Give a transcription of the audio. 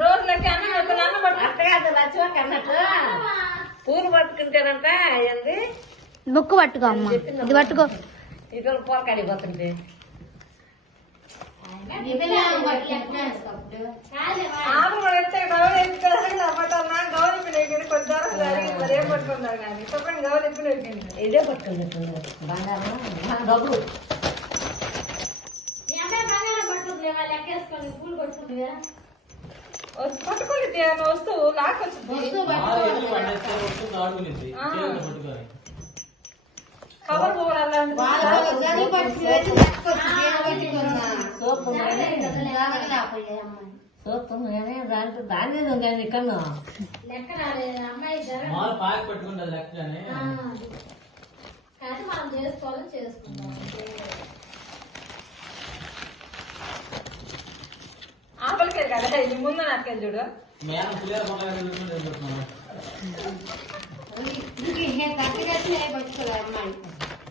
రోజులకి అన్నం అట్టగా లక్ష్మకి అన్నట్టు పూలు పట్టుకుంటేనంట ఏంది బుక్కు పట్టుకో అమ్మ, ఇది పట్టుకో. ఇటు పొలకాడికి పోతుంటే ఇదే పట్టుకుంది బంగారం డబ్బులు పట్టుకోండి వస్తువు లాక్కొచ్చింది కవర్ చూస్తుంది కానీ దాంట్లో దాని ఉంది కన్ను లెక్క రాలేదు అమ్మాయి పట్టుకుంటుంది లెక్కనే కానీ మనం చేసుకోవాలని చేసుకుంటాం. ఆపలికే కదా ఇది ముందు నాకే చూడు మేడం పులిహోర పక్కన అమ్మాయి